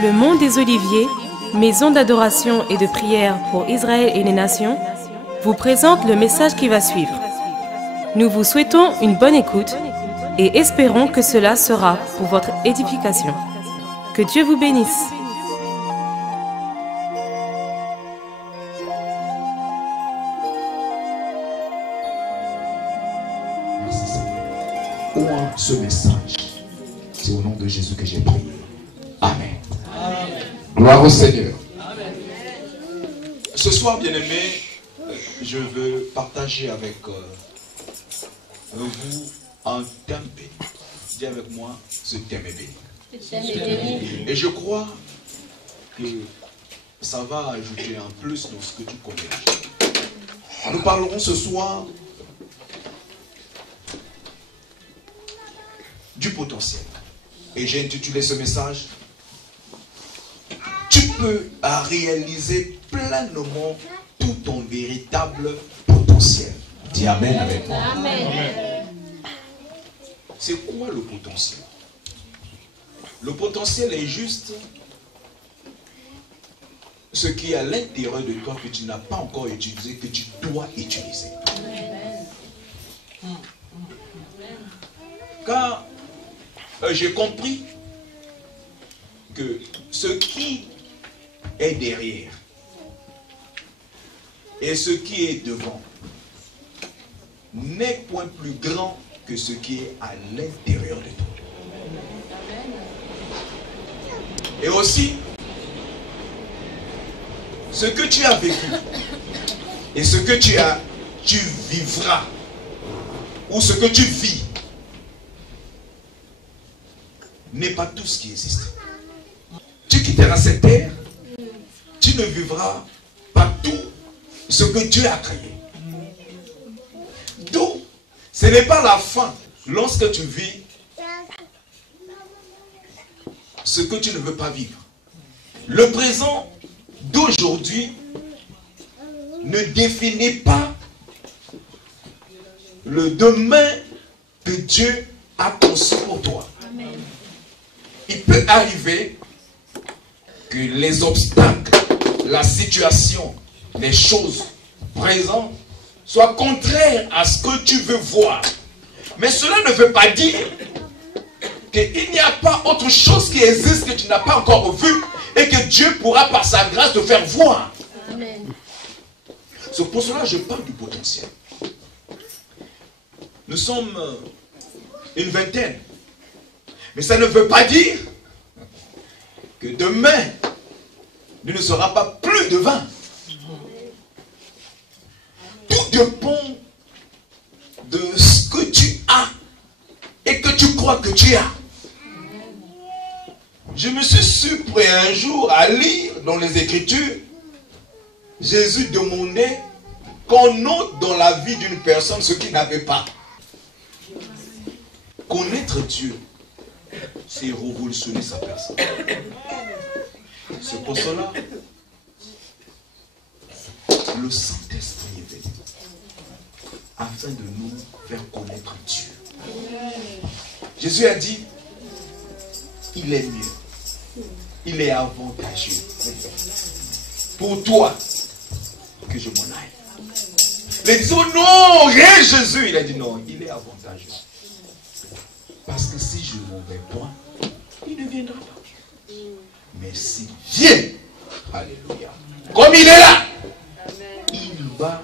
Le Mont des Oliviers, maison d'adoration et de prière pour Israël et les nations, vous présente le message qui va suivre. Nous vous souhaitons une bonne écoute et espérons que cela sera pour votre édification. Que Dieu vous bénisse. Merci Seigneur. Pour ce message, c'est au nom de Jésus que j'ai prié. Amen. Amen. Gloire au Seigneur. Amen. Ce soir, bien-aimés, je veux partager avec vous un thème béni. Dis avec moi, ce thème est béni. Et je crois que ça va ajouter un plus dans ce que tu connais. Nous parlerons ce soir du potentiel. Et j'ai intitulé ce message: tu peux réaliser pleinement tout ton véritable potentiel. Dis Amen avec moi. Amen. C'est quoi le potentiel? Le potentiel est juste ce qui est à l'intérieur de toi que tu n'as pas encore utilisé, que tu dois utiliser. Amen. Car j'ai compris que ce qui est derrière et ce qui est devant n'est point plus grand que ce qui est à l'intérieur de toi. Et aussi, ce que tu as vécu et ce que tu vivras, ou ce que tu vis, n'est pas tout ce qui existe. Tu quitteras cette terre, tu ne vivras pas tout ce que Dieu a créé. Donc, ce n'est pas la fin lorsque tu vis ce que tu ne veux pas vivre. Le présent d'aujourd'hui ne définit pas le demain que Dieu a conçu pour toi. Il peut arriver que les obstacles, la situation, les choses présentes soient contraires à ce que tu veux voir. Mais cela ne veut pas dire qu'il n'y a pas autre chose qui existe que tu n'as pas encore vu et que Dieu pourra par sa grâce te faire voir. Amen. C'est pour cela que je parle du potentiel. Nous sommes une vingtaine. Mais ça ne veut pas dire que demain, il ne sera pas plus de 20. Tout dépend de ce que tu as et que tu crois que tu as. Je me suis surpris un jour à lire dans les Écritures, Jésus demandait qu'on note dans la vie d'une personne ce qu'il n'avait pas. Connaître Dieu, c'est révolutionner sa personne. C'est pour cela le Saint-Esprit est venu afin de nous faire connaître Dieu. Jésus a dit, il est mieux, il est avantageux pour toi que je m'en aille. Les disent, oh non, rien Jésus. Il a dit non, il est avantageux. Parce que si je ne m'en vais point, il ne viendra pas. Mais s'il vient, alléluia, comme il est là, il va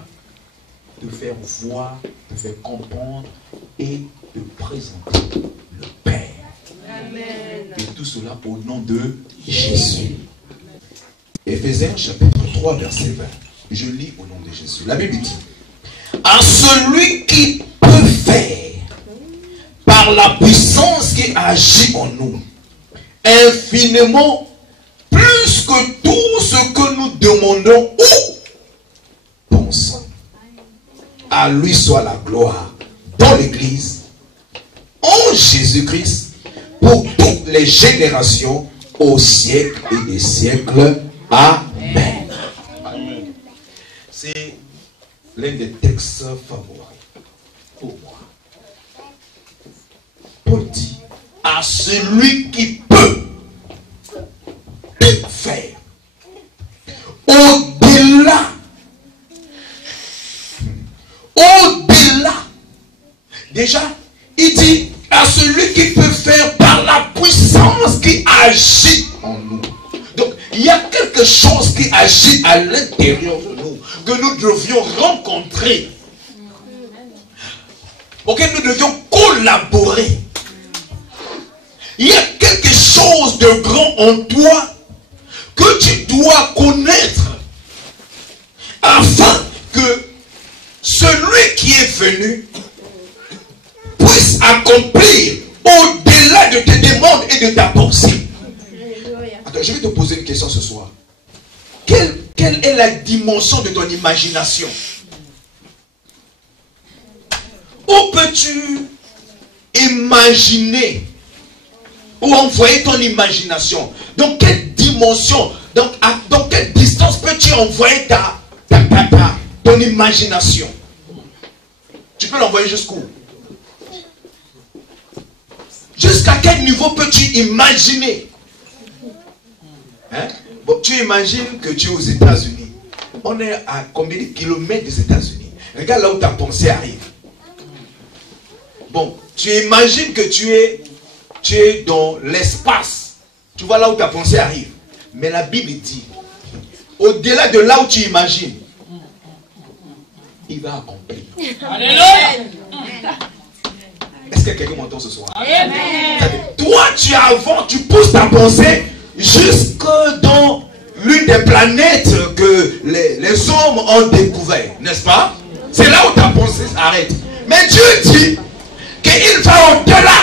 te faire voir, te faire comprendre et te présenter le Père. Amen. Et tout cela au nom de Jésus. Éphésiens chapitre 3 verset 20. Je lis au nom de Jésus. La Bible dit: à celui qui peut faire par la puissance qui agit en nous infiniment plus que tout ce que nous demandons ou pensons. À lui soit la gloire dans l'Église, en Jésus-Christ, pour toutes les générations, au siècle et des siècles. Amen. Amen. C'est l'un des textes favoris pour moi. Paul dit, à celui qui peut Déjà, il dit à celui qui peut faire par la puissance qui agit en nous. Donc, il y a quelque chose qui agit à l'intérieur de nous, que nous devions rencontrer, auquel nous devions collaborer. Il y a quelque chose de grand en toi que tu dois connaître afin que celui qui est venu puisse accomplir au-delà de tes demandes et de ta pensée. Attends, je vais te poser une question ce soir. Quelle est la dimension de ton imagination? Où peux-tu imaginer ou envoyer ton imagination? Dans quelle dimension, dans quelle distance peux-tu envoyer ton imagination? Tu peux l'envoyer jusqu'où? Jusqu'à quel niveau peux-tu imaginer? Hein? Bon, tu imagines que tu es aux États-Unis. On est à combien de kilomètres des États-Unis? Regarde là où ta pensée arrive. Bon, tu imagines que tu es dans l'espace. Tu vois là où ta pensée arrive. Mais la Bible dit, au-delà de là où tu imagines, il va accomplir. Alléluia. Est-ce que quelqu'un m'entend ce soir? Amen. Toi, tu pousses ta pensée jusque dans l'une des planètes que les hommes ont découvert, n'est-ce pas? C'est là où ta pensée s'arrête. Mais Dieu dit qu'il va au-delà.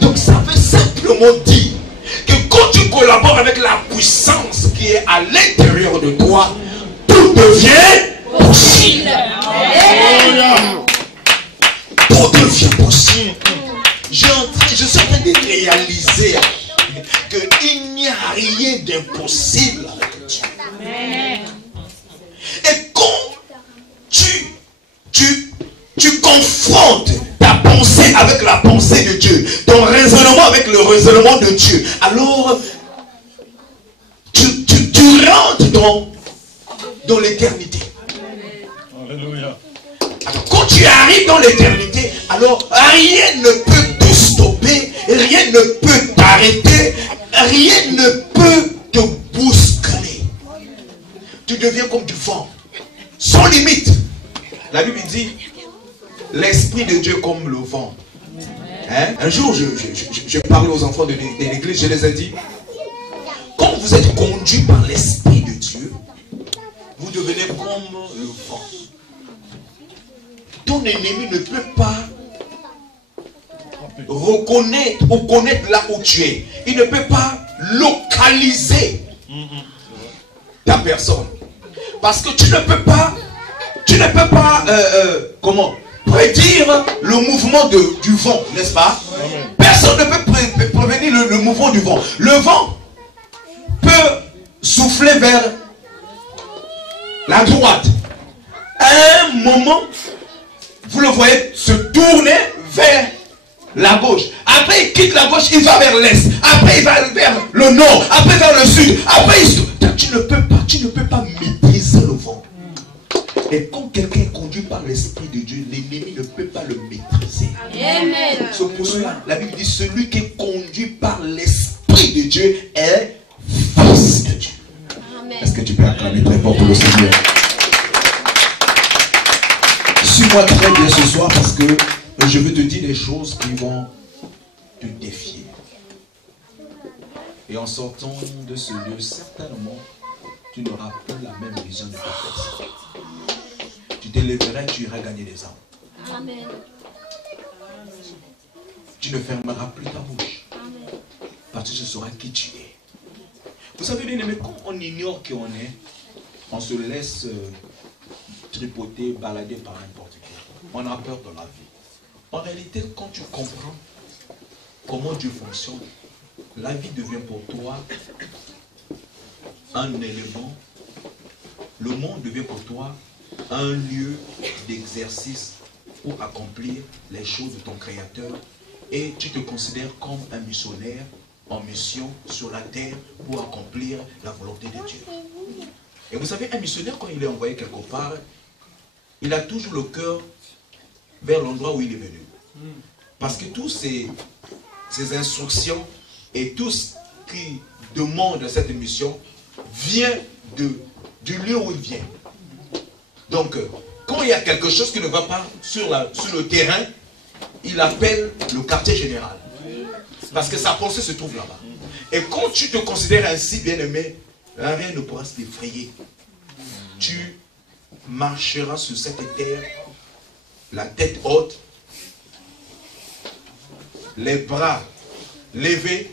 Donc ça veut simplement dire que quand tu collabores avec la puissance qui est à l'intérieur de toi, tout devient possible. Tout devient possible. Je suis en train de réaliser qu'il n'y a rien d'impossible avec Dieu. Et quand tu confrontes ta pensée avec la pensée de Dieu, ton raisonnement avec le raisonnement de Dieu, alors tu rentres dans l'éternité. Quand tu arrives dans l'éternité, alors rien ne peut te stopper, rien ne peut t'arrêter, rien ne peut te bousculer. Tu deviens comme du vent, sans limite. La Bible dit, l'Esprit de Dieu comme le vent. Hein? Un jour, je parlais aux enfants de l'église, je les ai dit, quand vous êtes conduits par l'Esprit de Dieu, vous devenez comme le vent. Ton ennemi ne peut pas reconnaître ou connaître là où tu es. Il ne peut pas localiser ta personne. Parce que tu ne peux pas prédire le mouvement du vent, n'est-ce pas? Personne ne peut prévenir le mouvement du vent. Le vent peut souffler vers la droite. À un moment, vous le voyez se tourner vers la gauche. Après, il quitte la gauche, il va vers l'est. Après, il va vers le nord. Après, vers le sud. Après, tu ne peux pas maîtriser le vent. Et quand quelqu'un est conduit par l'Esprit de Dieu, l'ennemi ne peut pas le maîtriser. Amen. C'est pour cela, la Bible dit, celui qui est conduit par l'Esprit de Dieu est fils de Dieu. Est-ce que tu peux acclamer très fort pour le Seigneur? Suis-moi très bien ce soir parce que je veux te dire des choses qui vont te défier. Et en sortant de ce lieu, certainement, tu n'auras plus la même vision de ta personne. Tu t'élèveras et tu iras gagner des âmes. Amen. Tu ne fermeras plus ta bouche. Amen. Parce que tu sauras qui tu es. Vous savez bien aimé, quand on ignore qui on est, on se laisse tripoter, balader par n'importe qui. On a peur de la vie. En réalité, quand tu comprends comment Dieu fonctionne, la vie devient pour toi un élément. Le monde devient pour toi un lieu d'exercice pour accomplir les choses de ton Créateur. Et tu te considères comme un missionnaire en mission sur la terre pour accomplir la volonté de Dieu. Et vous savez, un missionnaire, quand il est envoyé quelque part, il a toujours le cœur vers l'endroit où il est venu. Parce que tous ces instructions et tout ce qui demande cette mission vient du lieu où il vient. Donc, quand il y a quelque chose qui ne va pas sur le terrain, il appelle le quartier général. Parce que sa pensée se trouve là-bas. Et quand tu te considères ainsi, bien-aimé, rien ne pourra t'effrayer. Tu marcheras sur cette terre, la tête haute, les bras levés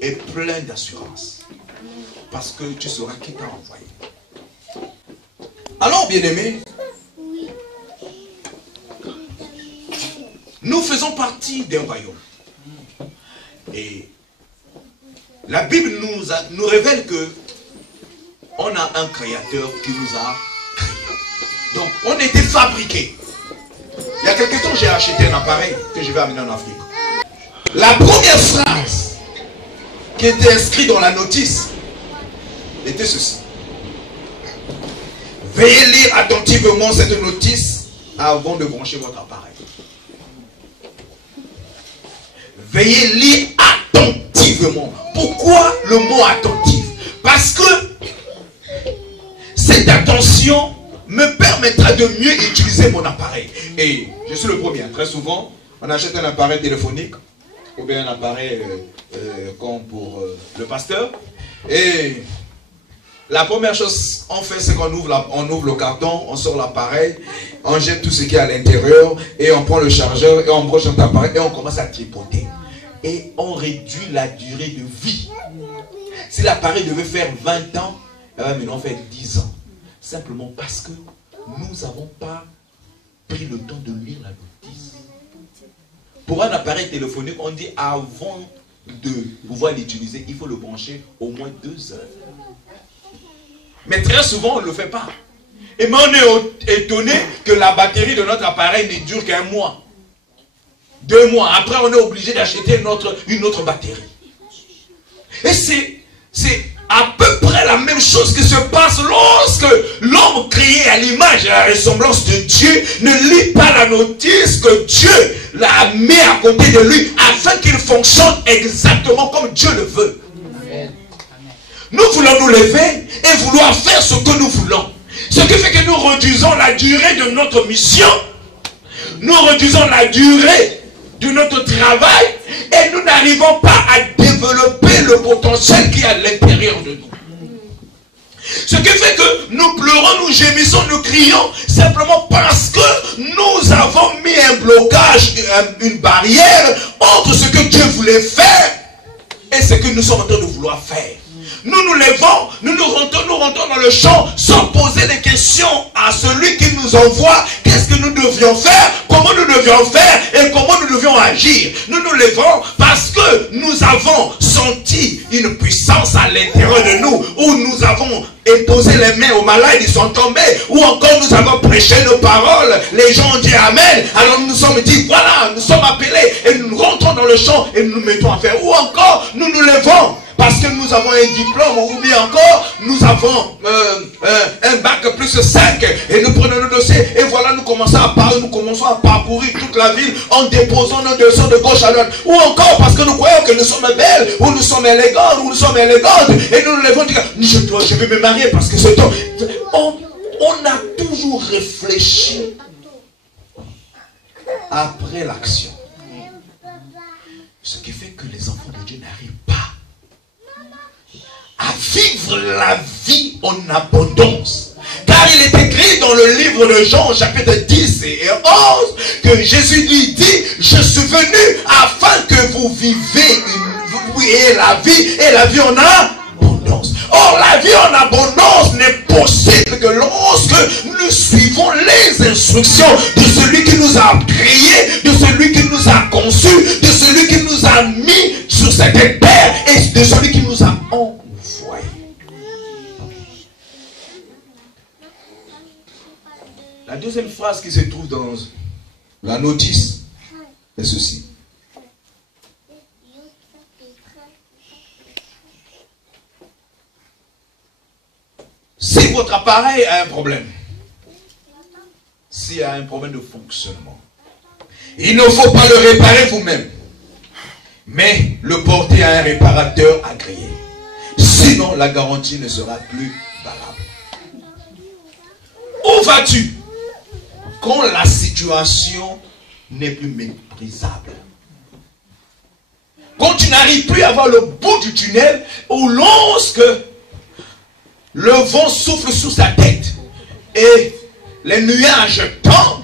et plein d'assurance. Parce que tu sauras qui t'a envoyé. Alors, bien-aimés, nous faisons partie d'un royaume. Et la Bible nous révèle que on a un créateur qui nous a créés. Donc, on était fabriqués. Il y a quelque temps, j'ai acheté un appareil que je vais amener en Afrique. La première phrase qui était inscrite dans la notice était ceci. Veuillez lire attentivement cette notice avant de brancher votre appareil. Veuillez lire attentivement. Pourquoi le mot attentif? Parce que cette attention me permettra de mieux utiliser mon appareil. Et je suis le premier. Très souvent, on achète un appareil téléphonique ou bien un appareil comme pour le pasteur. Et la première chose qu'on fait, c'est qu'on ouvre le carton, on sort l'appareil, on jette tout ce qui est à l'intérieur et on prend le chargeur et on branche notre appareil et on commence à tripoter. Et on réduit la durée de vie. Si l'appareil devait faire 20 ans, maintenant on fait 10 ans. Simplement parce que nous n'avons pas pris le temps de lire la notice. Pour un appareil téléphonique, on dit avant de pouvoir l'utiliser, il faut le brancher au moins 2 heures. Mais très souvent, on ne le fait pas. Et mais on est étonné que la batterie de notre appareil ne dure qu'un mois. 2 mois. Après, on est obligé d'acheter une autre batterie. Et c'est à peu près la même chose qui se passe lorsque l'homme créé à l'image et à la ressemblance de Dieu ne lit pas la notice que Dieu l'a mis à côté de lui afin qu'il fonctionne exactement comme Dieu le veut. Amen. Nous voulons nous lever et vouloir faire ce que nous voulons. Ce qui fait que nous réduisons la durée de notre mission. Nous réduisons la durée de notre travail et nous n'arrivons pas à développer le potentiel qui est à l'intérieur de nous. Ce qui fait que nous pleurons, nous gémissons, nous crions simplement parce que nous avons mis un blocage, une barrière entre ce que Dieu voulait faire et ce que nous sommes en train de vouloir faire. Nous nous levons, nous rentrons dans le champ sans poser des questions à celui qui nous envoie. Qu'est-ce que nous devions faire, comment nous devions faire et comment nous devions agir. Nous nous levons parce que nous avons senti une puissance à l'intérieur de nous, où nous avons imposé les mains aux malades, ils sont tombés, ou encore nous avons prêché nos paroles, les gens ont dit Amen. Alors nous nous sommes dit voilà, nous sommes appelés et nous rentrons dans le champ et nous nous mettons à faire. Ou encore nous nous levons parce que nous avons un diplôme, ou bien encore nous avons un bac plus 5 et nous prenons le dossier et voilà, nous commençons à parcourir toute la ville en déposant nos dossiers de gauche à droite. Ou encore parce que nous croyons que nous sommes belles, ou nous sommes élégants, ou nous sommes élégantes et nous nous levons et disons je vais me marier parce que c'est temps. On a toujours réfléchi après l'action. Ce qui fait que les enfants de Dieu n'arrivent pas à vivre la vie en abondance. Car il est écrit dans le livre de Jean, chapitre 10 et 11, que Jésus lui dit, je suis venu afin que vous ayez la vie et la vie en abondance. Or, la vie en abondance n'est possible que lorsque nous suivons les instructions de celui qui nous a créés, de celui qui nous a conçus, de celui qui nous a mis sur cette terre et de celui qui nous a envoyés. La deuxième phrase qui se trouve dans la notice est ceci. Si votre appareil a un problème, s'il y a un problème de fonctionnement, Il ne faut pas le réparer vous-même, mais le porter à un réparateur agréé. Sinon, la garantie ne sera plus valable. Où vas-tu quand la situation n'est plus méprisable? Quand tu n'arrives plus à voir le bout du tunnel, ou lorsque le vent souffle sous sa tête et les nuages tombent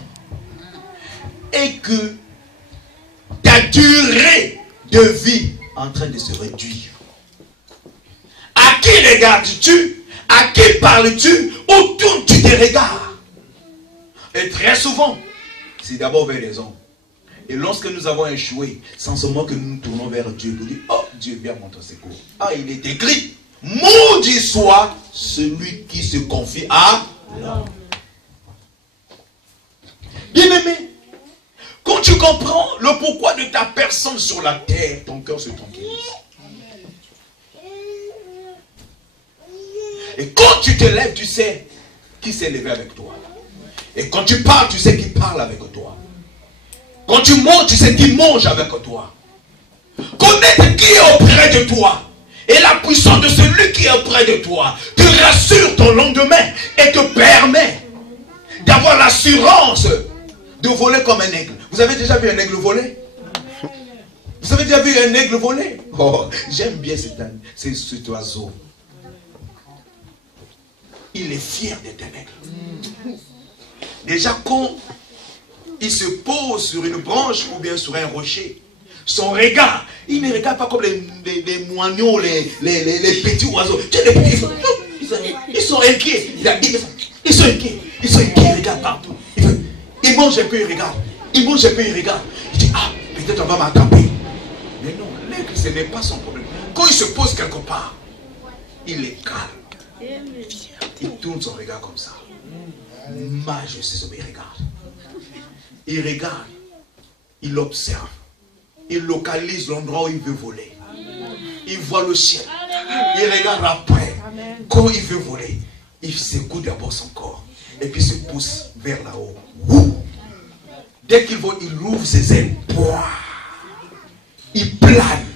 et que ta durée de vie est en train de se réduire. À qui regardes-tu? À qui parles-tu? Où tournes-tu tes regards? Et très souvent, c'est d'abord vers les hommes. Et lorsque nous avons échoué, sans seulement que nous nous tournons vers Dieu pour dire, oh Dieu vient à mon secours. Ah, il est écrit, maudit soit celui qui se confie à l'homme. Bien-aimé, quand tu comprends le pourquoi de ta personne sur la terre, ton cœur se tranquillise. Et quand tu te lèves, tu sais qui s'est levé avec toi. Et quand tu parles, tu sais qui parle avec toi. Quand tu manges, tu sais qui mange avec toi. Connaître qui est auprès de toi et la puissance de celui qui est auprès de toi te rassure ton lendemain et te permet d'avoir l'assurance de voler comme un aigle. Vous avez déjà vu un aigle voler? Vous avez déjà vu un aigle voler? Oh, j'aime bien cet oiseau. Il est fier d'être un aigle. Déjà quand il se pose sur une branche ou bien sur un rocher, son regard, il ne regarde pas comme les moignons, les petits oiseaux. Ils sont inquiets. Ils sont inquiets. Ils sont inquiets, ils regardent partout. Ils mangent un peu, ils regardent. Ils mangent un peu, ils regardent. Il dit, ah, peut-être on va m'attraper. Mais non, l'aigle, ce n'est pas son problème. Quand il se pose quelque part, il est calme. Il tourne son regard comme ça. Majesté, il regarde. Il regarde. Il observe. Il localise l'endroit où il veut voler. Il voit le ciel. Il regarde après. Quand il veut voler, il secoue d'abord son corps. Et puis il se pousse vers là-haut. Dès qu'il vole, il ouvre ses ailes. Il plane.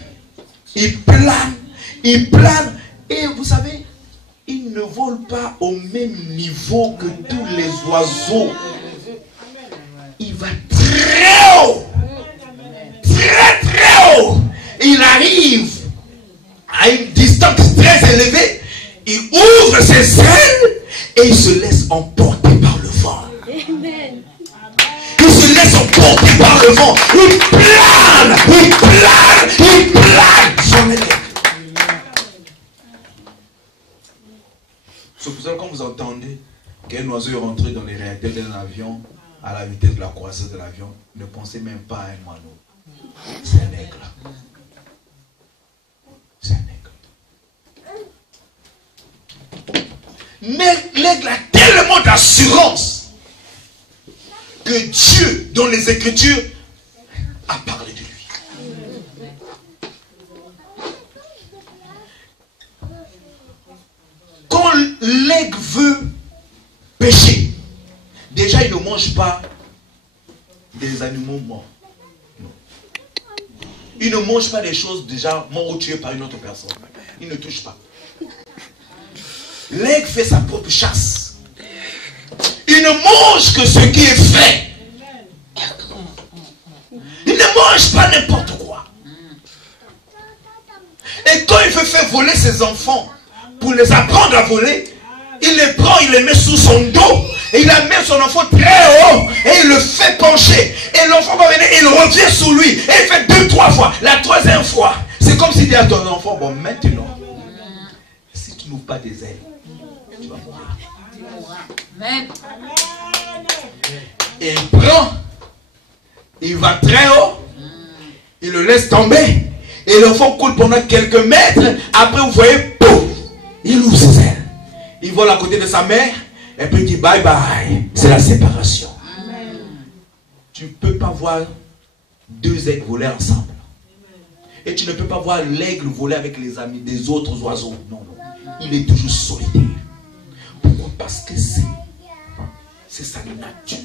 Il plane. Il plane. Et vous savez, il ne vole pas au même niveau que tous les oiseaux. Il va très haut. Très très haut. Il arrive à une distance très élevée. Il ouvre ses ailes et il se laisse emporter par le vent. Amen. Il se laisse emporter par le vent. Il plane. Il plane. Il plane. Son élève. C'est pour ça que quand vous entendez qu'un oiseau est rentré dans les réacteurs d'un avion à la vitesse de la croissance de l'avion, ne pensez même pas à un moineau. C'est un aigle. C'est un aigle. Mais l'aigle a tellement d'assurance que Dieu, dans les Écritures, a parlé de lui. Quand l'aigle veut pêcher, déjà il ne mange pas des animaux morts. Non. Il ne mange pas des choses déjà mortes ou tuées par une autre personne. Il ne touche pas. L'aigle fait sa propre chasse. Il ne mange que ce qui est frais. Il ne mange pas n'importe quoi. Et quand il veut faire voler ses enfants, pour les apprendre à voler, il les prend, il les met sous son dos, et il amène son enfant très haut, et il le fait pencher. Et l'enfant va venir, il revient sous lui, et il fait 2-3 fois. La troisième fois, c'est comme s'il dit à ton enfant, bon maintenant, si tu n'ouvres pas des ailes, tu vas mourir. Amen. Et il prend, il va très haut, il le laisse tomber, et l'enfant coule pendant quelques mètres. Après vous voyez, pouf, il ouvre ses ailes. Il vole à côté de sa mère, et puis il dit bye bye. C'est la séparation. Amen. Tu ne peux pas voir deux aigles voler ensemble. Et tu ne peux pas voir l'aigle voler avec les amis des autres oiseaux. Non, non. Il est toujours solitaire. Pourquoi? Parce que c'est sa nature.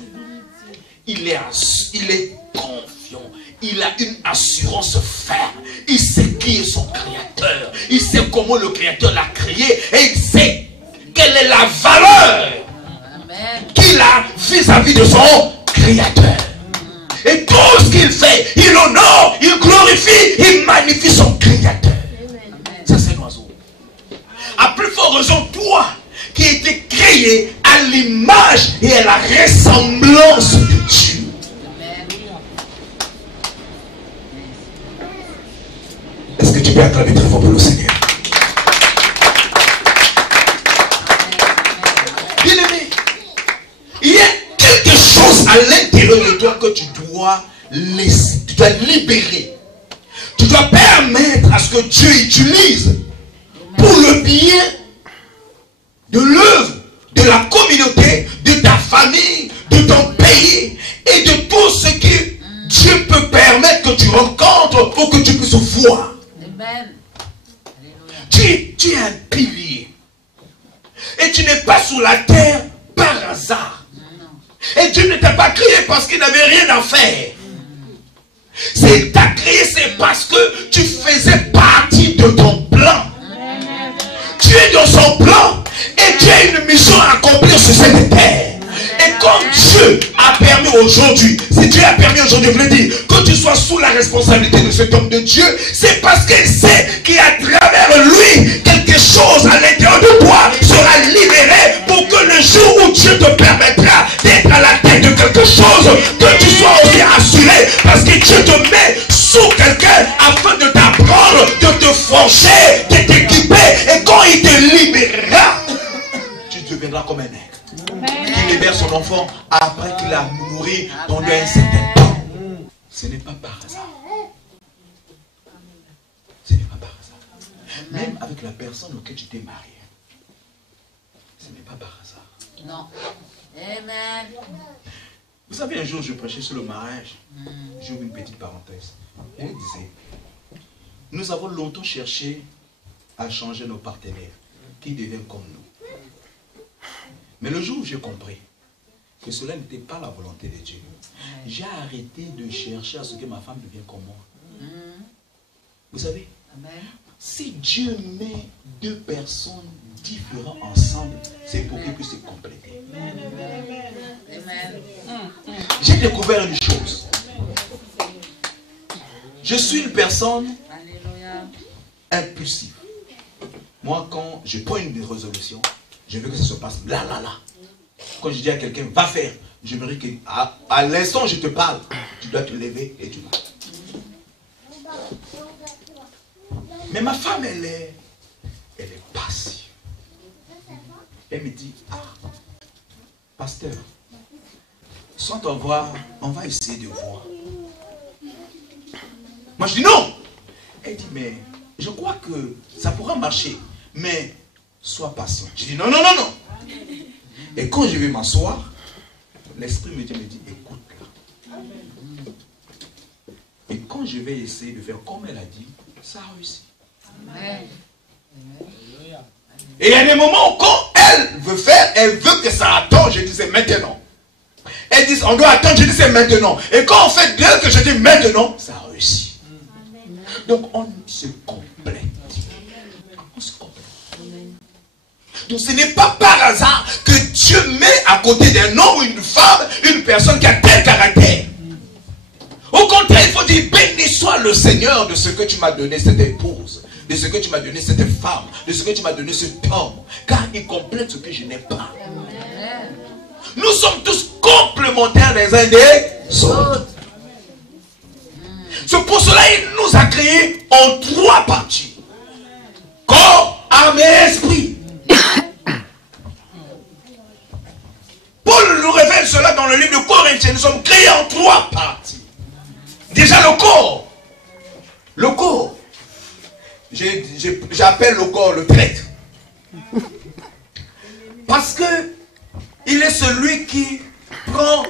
il est confiant. Il a une assurance ferme. Il sait qui est son créateur. Il sait comment le créateur l'a créé. Et il sait quelle est la valeur qu'il a vis-à-vis de son créateur. Et tout ce qu'il fait, il honore, il glorifie, il magnifie son créateur. Ça, c'est l'oiseau. À plus forte raison, toi, qui a été créé à l'image et à la ressemblance de Dieu. Est-ce que tu peux acclamer très fort pour le Seigneur? Bien-aimé, il y a quelque chose à l'intérieur de toi que tu dois laisser, tu dois libérer. Tu dois permettre à ce que Dieu utilise pour le bien de l'œuvre, de la communauté, de ta famille, de ton pays et de tout ce que Dieu peut permettre que tu rencontres pour que tu puisses voir. Amen. Tu es un pilier. Et tu n'es pas sous la terre par hasard. Et Dieu ne t'a pas créé parce qu'il n'avait rien à faire. S'il t'a créé, c'est parce que tu faisais partie de ton plan. Tu es dans son plan et tu as une mission à accomplir sur cette terre. Et comme Dieu a permis aujourd'hui, si Dieu a permis aujourd'hui, je veux dire, que tu sois sous la responsabilité de cet homme de Dieu, c'est parce qu'il sait qu'à travers lui, quelque chose à l'intérieur de toi sera libéré pour que le jour où Dieu te permettra d'être à la tête de quelque chose, que tu sois aussi assuré, parce que Dieu te met sous quelqu'un afin de t'apprendre, de te forger, de t'équiper, et quand il te libérera, tu deviendras comme un aigle. Il libère son enfant après qu'il a nourri pendant un certain temps. Ce n'est pas par hasard. Ce n'est pas par hasard. Même avec la personne auquel tu t'es marié, ce n'est pas par hasard. Non. Amen. Vous savez, un jour, je prêchais sur le mariage. J'ouvre une petite parenthèse. Je disais, nous avons longtemps cherché à changer nos partenaires qui deviennent comme nous. Mais le jour où j'ai compris que cela n'était pas la volonté de Dieu, j'ai arrêté de chercher à ce que ma femme devienne comme moi. Vous savez, si Dieu met deux personnes différentes ensemble, c'est pour qu'ils puissent se compléter. J'ai découvert une chose. Je suis une personne impulsive. Moi, quand je prends une résolution, je veux que ça se passe là, là, là. Quand je dis à quelqu'un, va faire, je veux qu'à l'instant où je te parle, tu dois te lever et tu vas. Mais ma femme, elle est passive. Elle me dit, ah, pasteur, sans te voir, on va essayer de voir. Moi, je dis non. Elle dit, mais je crois que ça pourra marcher, mais sois patient. Je dis non, non, non, non. Et quand je vais m'asseoir, l'esprit me dit, écoute là. Et quand je vais essayer de faire comme elle a dit, ça a réussi. Et il y a des moments où quand elle veut faire, elle veut que ça attende, je dis c'est maintenant. Elle dit on doit attendre, je dis c'est maintenant. Et quand on fait deux que je dis maintenant, ça a réussi. Donc on se complète. On se complète. Donc ce n'est pas par hasard que Dieu met à côté d'un homme ou une femme, une personne qui a tel caractère. Au contraire, il faut dire, béni soit le Seigneur de ce que tu m'as donné cette épouse, de ce que tu m'as donné cette femme, de ce que tu m'as donné cet homme, car il complète ce que je n'ai pas. Nous sommes tous complémentaires les uns des autres. C'est pour cela qu'il nous a créés en trois parties. Corps, âme et esprit. Paul nous révèle cela dans le livre de Corinthiens. Nous sommes créés en trois parties. Déjà le corps. Le corps. J'appelle le corps le traître. Parce que il est celui qui prend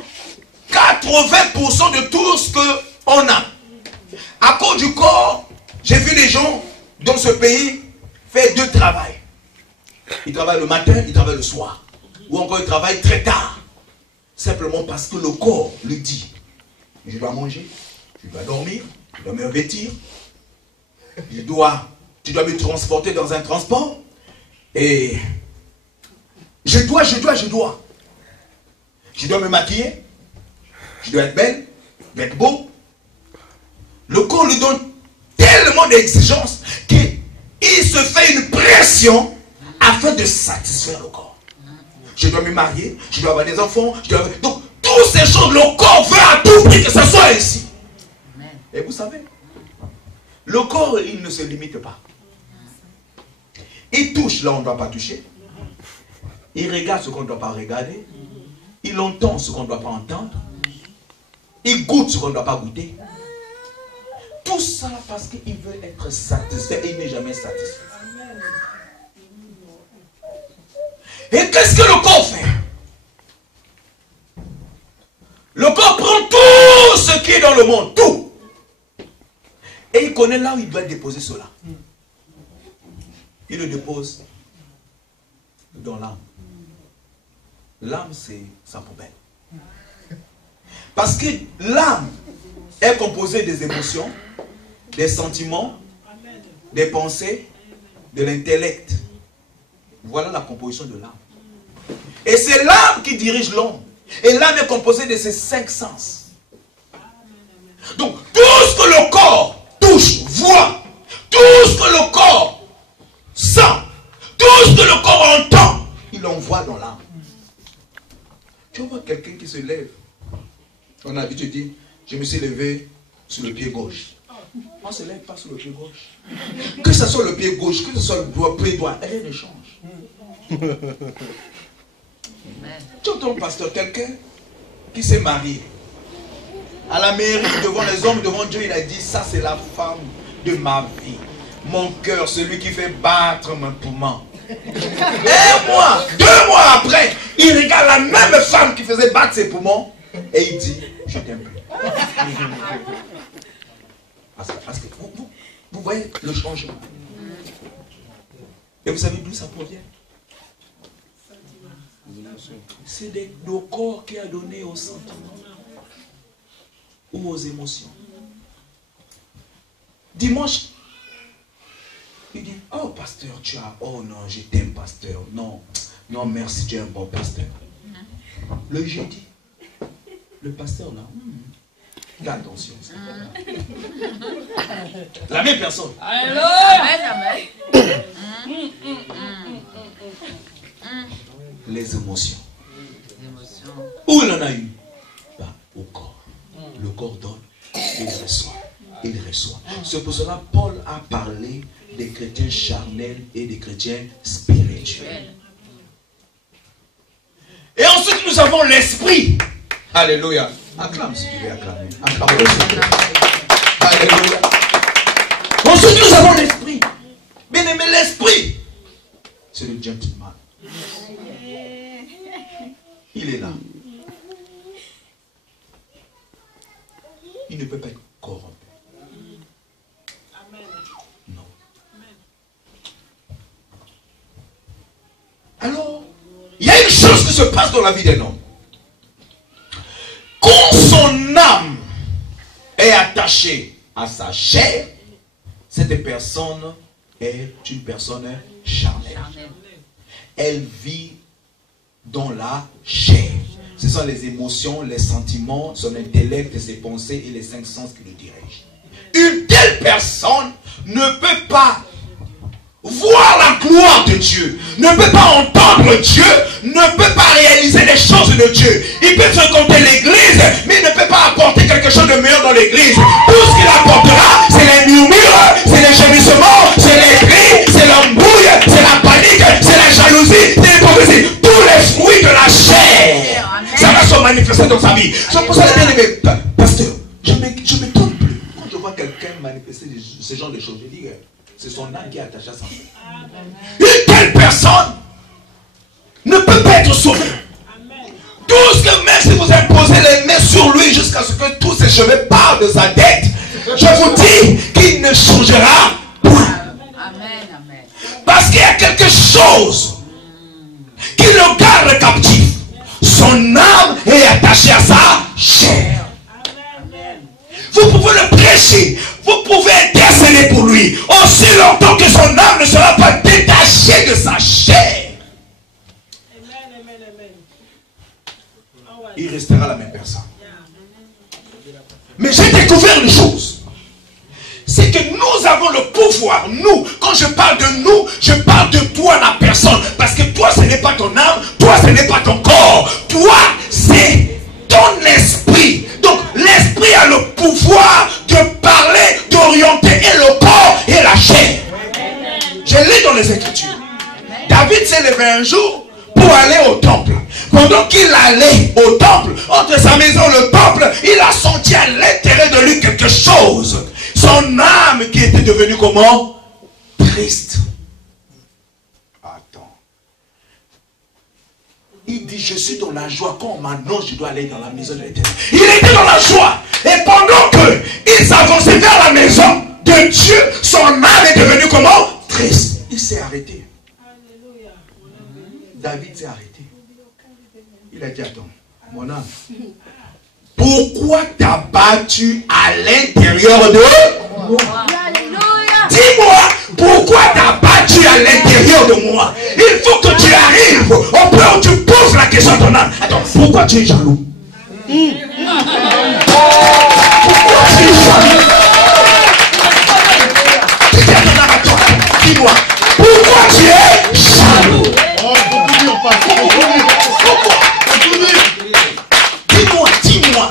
80% de tout ce qu'on a. À cause du corps, j'ai vu des gens dans ce pays faire deux travails. Ils travaillent le matin, ils travaillent le soir. Ou encore ils travaillent très tard. simplement parce que le corps lui dit, je dois manger, je dois dormir, je dois me vêtir, tu dois me transporter dans un transport, et je dois me maquiller, je dois être belle, je dois être beau. Le corps lui donne tellement d'exigences qu'il se fait une pression afin de satisfaire le corps. Je dois me marier, je dois avoir des enfants, donc toutes ces choses, le corps veut à tout prix que ça soit ainsi. Et vous savez, le corps, il ne se limite pas. Il touche là où on ne doit pas toucher. Il regarde ce qu'on ne doit pas regarder. Il entend ce qu'on ne doit pas entendre. Il goûte ce qu'on ne doit pas goûter. Tout ça parce qu'il veut être satisfait et il n'est jamais satisfait. Et qu'est-ce que le corps fait? Le corps prend tout ce qui est dans le monde, tout. Et il connaît là où il doit déposer cela. Il le dépose dans l'âme. L'âme, c'est sa poubelle. Parce que l'âme est composée des émotions, des sentiments, des pensées, de l'intellect. Voilà la composition de l'âme. Et c'est l'âme qui dirige l'homme. Et l'âme est composée de ces 5 sens. Donc, tout ce que le corps touche, voit, tout ce que le corps sent, tout ce que le corps entend, il l'envoie dans l'âme. Tu vois quelqu'un qui se lève. On a l'habitude de dire, je me suis levé sur le pied gauche. On ne se lève pas sur le pied gauche. Que ce soit le pied gauche, que ce soit le pied droit, rien ne change. Tu entends, pasteur, quelqu'un qui s'est marié à la mairie, devant les hommes, devant Dieu, il a dit, ça c'est la femme de ma vie. Mon cœur, celui qui fait battre mes poumons. Et moi, 2 mois après, il regarde la même femme qui faisait battre ses poumons et il dit, je t'aime plus. Parce que vous voyez le changement. Et vous savez d'où ça provient? C'est le corps qui a donné aux sentiments ou aux émotions. Dimanche, il dit, oh pasteur, tu as, oh non, je t'aime pasteur, non, non merci, tu es un bon pasteur. Le jeudi, le pasteur là, fais attention. La même personne. Les émotions. Où il en a eu? Bah, au corps. Le corps donne, il reçoit. Il reçoit. C'est pour cela que Paul a parlé des chrétiens charnels et des chrétiens spirituels. Et ensuite nous avons l'esprit. Alléluia. Acclame si tu veux acclamer. Acclame le Seigneur. Alléluia. Ensuite nous avons l'esprit. Bien aimé, l'esprit, c'est le gentleman. Il est là. Il ne peut pas être corrompu. Non. Alors, il y a une chose qui se passe dans la vie d'un homme. Quand son âme est attachée à sa chair, cette personne est une personne charnelle. Elle vit dans la chair. Ce sont les émotions, les sentiments, son intellect, ses pensées et les 5 sens qui le dirigent. Une telle personne ne peut pas voir la gloire de Dieu, ne peut pas entendre Dieu, ne peut pas réaliser les choses de Dieu. Il peut fréquenter l'église, mais il ne peut pas apporter quelque chose de meilleur dans l'église. Tout ce qu'il apportera, c'est les murmures, c'est les gémissements, c'est les cris, c'est l'embrouille, c'est la panique, c'est la jalousie, c'est l'hypocrisie. Tous les fruits de la chair, ça va se manifester dans sa vie. C'est pour ça que bien aimé, pasteur, je ne m'étonne plus. Quand je vois quelqu'un manifester ce genre de choses, je dis, c'est son âme qui est attachée à sa vie. Une telle personne ne peut pas être sauvée. Tout ce que même si vous imposez les mains sur lui jusqu'à ce que tous ses cheveux partent de sa tête, je vous dis qu'il ne changera point. Parce qu'il y a quelque chose qui le garde captif. Son âme est attaché à sa chair. Vous pouvez le prêcher, vous pouvez intercéder pour lui, aussi longtemps que son âme ne sera pas détachée de sa chair. Il restera la même personne. Mais j'ai découvert une chose. C'est que nous avons le pouvoir. Nous, quand je parle de nous, je parle de toi, la personne. Parce que toi, ce n'est pas ton âme. Toi, ce n'est pas ton corps. Toi, c'est ton esprit. Donc, l'esprit a le pouvoir de parler, d'orienter et le corps et la chair. Je lis dans les Écritures. David s'est levé un jour pour aller au temple. Pendant qu'il allait au temple, entre sa maison et le temple, il a senti à l'intérieur de lui quelque chose. Son âme qui était devenue comment? Triste. Attends. Il dit, je suis dans la joie. Quand on m'annonce, je dois aller dans la maison de l'Éternel. Il était dans la joie. Et pendant qu'ils avançaient vers la maison de Dieu, son âme est devenue comment? Triste. Il s'est arrêté. David s'est arrêté. Il a dit, attends, mon âme, pourquoi t'as battu à l'intérieur de moi? Dis-moi, pourquoi t'as battu à l'intérieur de moi? Il faut que tu arrives au point où tu poses la question à ton âme. Attends, pourquoi tu es jaloux? Pourquoi tu es jaloux? Tu dis à ton âme, attends, dis-moi, pourquoi tu es jaloux? Dis-moi,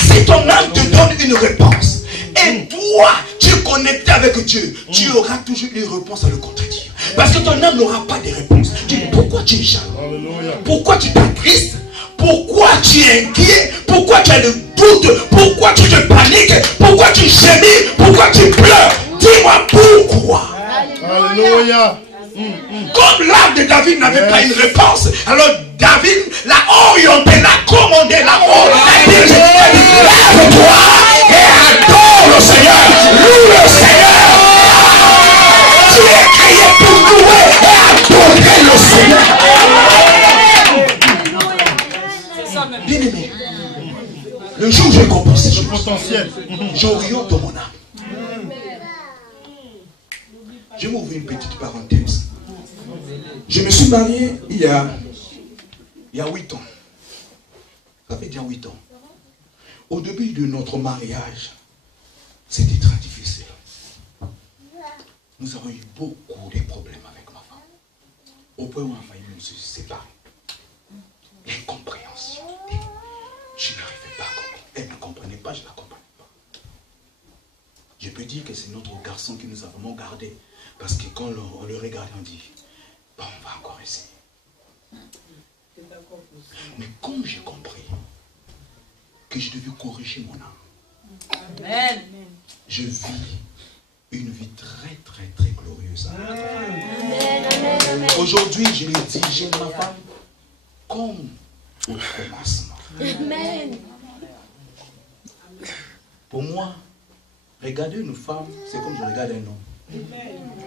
si ton âme te donne une réponse, et toi, tu es connecté avec Dieu, tu auras toujours une réponse à le contredire. Parce que ton âme n'aura pas de réponse. Tu dis, pourquoi tu es jaloux? Pourquoi tu t'attristes? Pourquoi tu es inquiet? Pourquoi tu as le doute? Pourquoi tu te paniques? Pourquoi tu gémis? Pourquoi tu pleures? Dis-moi pourquoi. Alléluia. Comme l'âme de David n'avait pas une réponse, alors David l'a orienté, l'a commandé, l'a dirigé. Lève-toi et adore le Seigneur. Loue le Seigneur. Tu es créé pour louer et adorer le Seigneur. Bien aimé, le jour où j'ai compris ces choses, j'oriente mon âme. Je vais m'ouvrir une petite parenthèse. Je me suis marié il y a 8 ans. Ça fait déjà 8 ans. Au début de notre mariage, c'était très difficile. Nous avons eu beaucoup de problèmes avec ma femme. Au point où ma famille nous s'est séparés. L'incompréhension. Je n'arrivais pas à comprendre. Elle ne comprenait pas, je ne la comprenais pas. Je peux dire que c'est notre garçon qui nous a vraiment gardés. Parce que quand on le regarde, on dit, bon, on va encore essayer. Mais comme j'ai compris que je devais corriger mon âme, Amen. Je vis une vie très, très, très glorieuse. Aujourd'hui, je le dis, j'aime ma femme comme au commencement. Amen. Pour moi, regarder une femme, c'est comme je regarde un homme.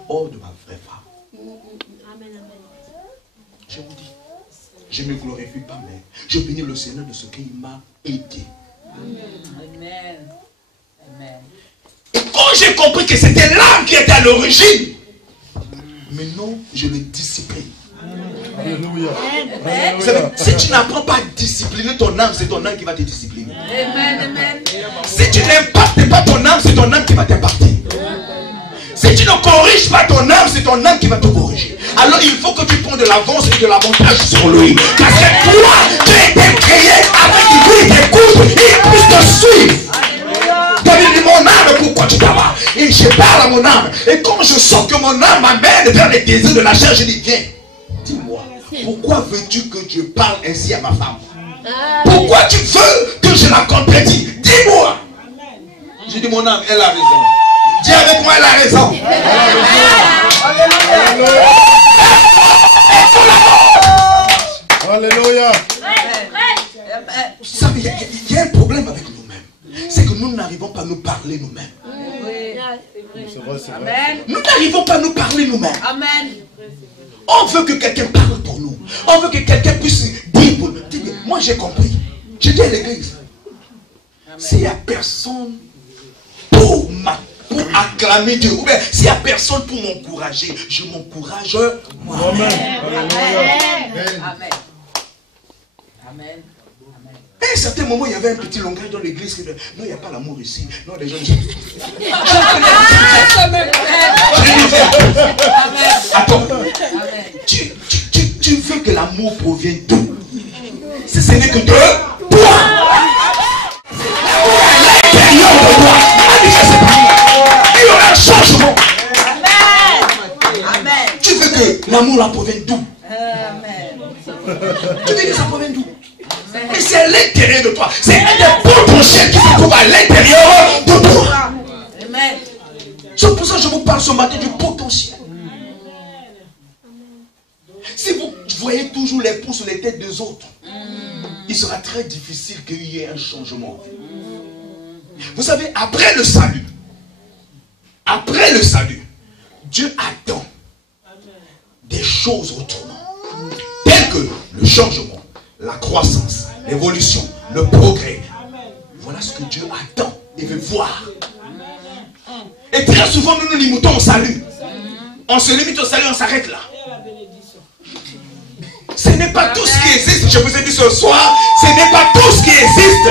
Hors de ma vraie femme. Je vous dis, je ne me glorifie pas, mais je bénis le Seigneur de ce qu'il m'a aidé. Amen. Amen. Et quand j'ai compris que c'était l'âme qui était à l'origine, maintenant je le discipline. Alléluia. Vous savez, si tu n'apprends pas à discipliner ton âme, c'est ton âme qui va te discipliner. Amen. Amen. Si tu n'impactes pas ton âme, c'est ton âme qui va t'impacter. Si tu ne corriges pas ton âme, c'est ton âme qui va te corriger. Alors il faut que tu prennes de l'avance et de l'avantage sur lui. Parce que toi, tu as été créé avec lui, il t'écoute, il puisse te suivre. David dit, mon âme, pourquoi tu t'amas? Et je parle à mon âme. Et quand je sens que mon âme m'amène vers les désirs de la chair, je dis, viens, dis-moi, pourquoi veux-tu que je parle ainsi à ma femme? Pourquoi tu veux que je la contredise? Dis-moi. Je dis, mon âme, elle a raison. Dis avec moi, elle a raison. Alléluia. Vous savez, il y a un problème avec nous-mêmes. C'est que nous n'arrivons pas à nous parler nous-mêmes. C'est vrai, c'est vrai. Nous n'arrivons pas à nous parler nous-mêmes. Amen. On veut que quelqu'un parle pour nous. On veut que quelqu'un puisse dire pour nous. Moi j'ai compris. J'étais à l'église. S'il n'y a personne pour acclamer Dieu, ou bien s'il n'y a personne pour m'encourager, je m'encourage moi-même. Amen. Amen. Amen. À un certain moment, il y avait un petit langage dans l'église qui disait, non, il n'y a pas l'amour ici. Non, les gens attends, tu veux que l'amour provienne d'où? Si ce n'est que de toi. L'intérieur de toi. Il y aura un changement. Amen. Tu veux que l'amour la provienne d'où? Amen. Tu veux que ça provienne d'où? Mais c'est à l'intérieur de toi. C'est un des potentiels qui se trouve à l'intérieur de toi. Amen. C'est pour ça que je vous parle ce matin du potentiel. Si vous voyez toujours les pouces sur les têtes des autres, il sera très difficile qu'il y ait un changement. Vous savez, après le salut, Dieu attend des choses autrement, telles que le changement, la croissance, l'évolution, le progrès. Voilà ce que Dieu attend et veut voir. Et très souvent, nous nous limitons au salut. On se limite au salut, on s'arrête là. Ce n'est pas tout ce qui existe, je vous ai dit ce soir, ce n'est pas tout ce qui existe.